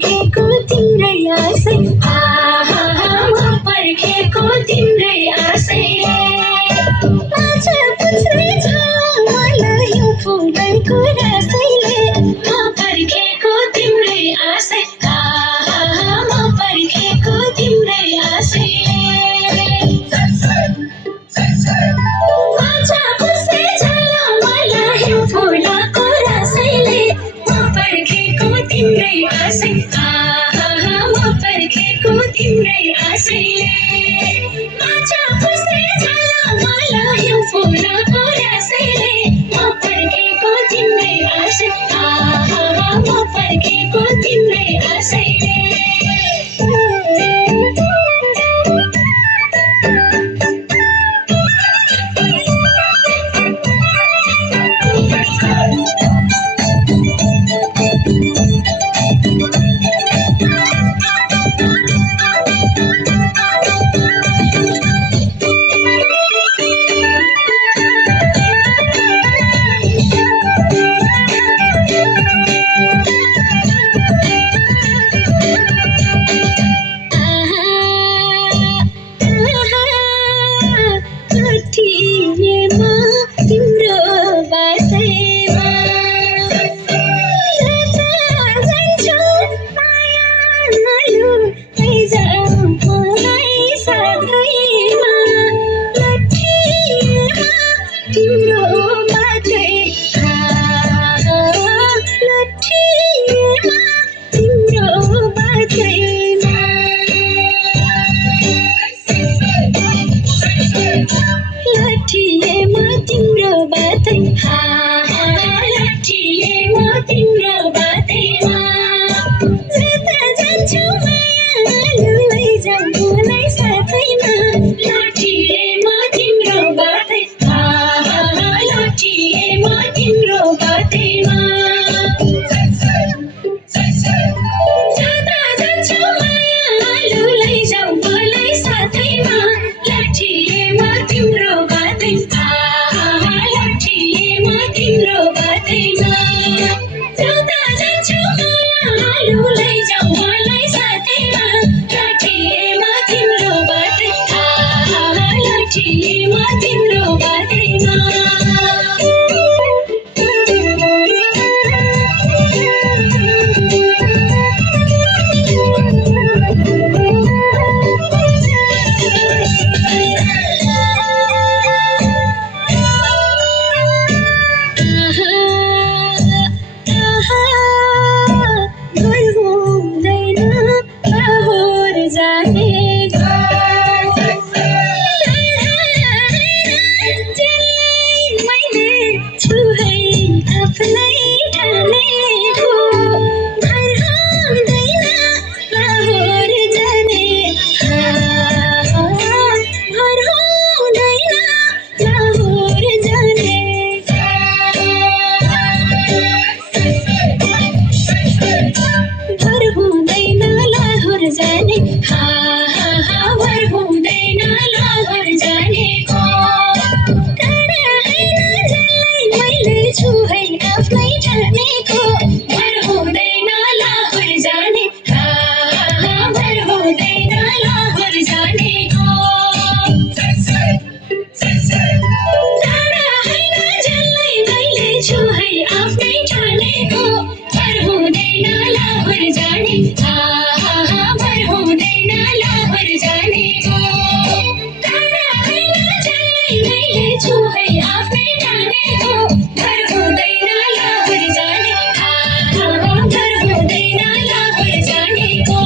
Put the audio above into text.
पर्खेको तिम्रै आशै म पर्खेको तिम्रै आशै आज पुछ्दै छ मलाई यो फुलको रसैले म पर्खेको तिम्रै आशै म पर्खेको तिम्रै आशै आज पुछ्दै छ मलाई यो फुलको रसैले म पर्खेको तिम्रै आशै म पर्खेको तिम्रै आशैले आज पुछ्दै छ मलाई यो फुलको रसैले म पर्खेको तिम्रै आशै म पर्खेको तिम्रै आशैले लट्ठिएमा तिम्रो बाटैमा जान्छु माया नलु लैजाऊ मलाई साथैमा लट्ठिएमा तिम्रो बाटैमा लट्ठिएमा तिम्रो बाटैमा लट्ठिएमा तिम्रो बाटै लट्ठिएमा तिम्रो बाटैमा जता जान्छु माया लैजाऊ मलाई साथैमा लट्ठिएमा तिम्रो बाटै लट्ठिएमा तिम्रो बाटैमा जता जान्छु माया लैजाऊ मलाई साथैमा लट्ठिएमा तिम्रो बाटै लट्ठिएमा तिम्रो बाटैमा जता जान्छु माया लैजाऊ मलाई साथैमा लट्ठिएमा तिम्रो बाटै लट्ठिएमा तिम्रो बाटैमा घर हुँदैन बाहुर जानेको जसलाई मैले छु है आफ्नै ठानेको घर हुँदैन बाहुर जाने घर हुँदैन बाहुर जाने घर हुँदैन लाहोर जाने घर हुँदैन लाहोर जानेको टाढा होइन जसलाई मैले छु है आफ्नै ठानेको घर हुँदैन लाहोर जाने घर हुँदैन लाहोर जानेको टाढा होइन जसलाई मैले छु है आफ्नै ठानेको घर हुँदैन लाहोर जाने घर हुँदैन लाहोर जानेको टाढा होइन जसलाई मैले छु है आफ्नै ठानेको घर हुँदैन लाहोर जाने घर हुँदैन लाहोर जानेको